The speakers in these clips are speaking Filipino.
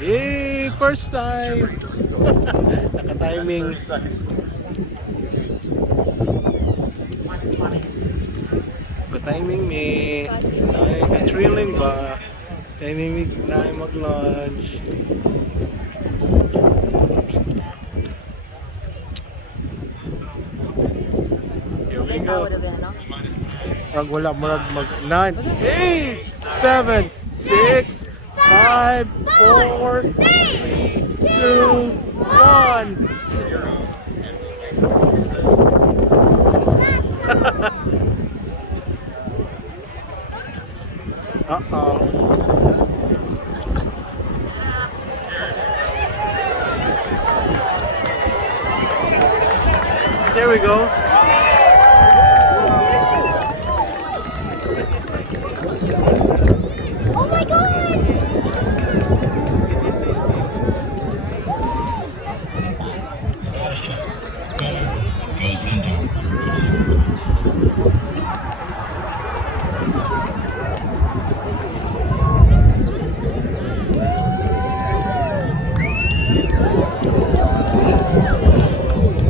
Yay! First time! Naka-timing. Pa-timing me. Ka-thrilling ba? Timing me na mag-lunch. Here we go. Murag wala, murag mag 9, 8, 7, 6, 5, 4, 3, 2, 1. Uh-oh. There we go. Oh my god!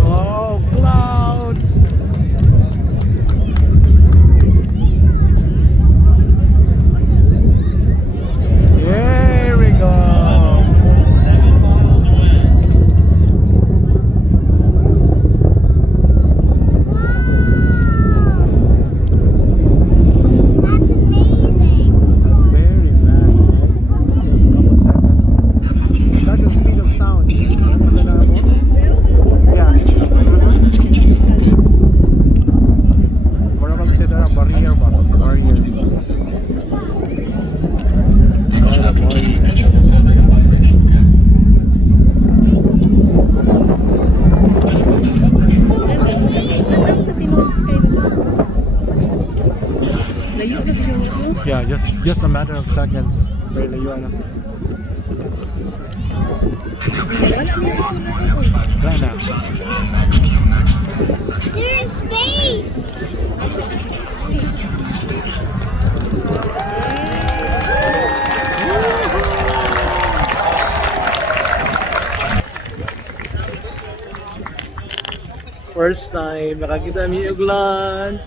Oh, clouds. Here we go. That's amazing! That's very fast, right? Just a couple seconds. That's the speed of sound. Yeah. Wala kang sita na barrier ba? Barrier. Wala barrier. Layo na video mo. Yeah, just a matter of seconds. Very layo na. Wala niya gusto na ito. Wala na. They're in space! First time, nakakita ni Uglan.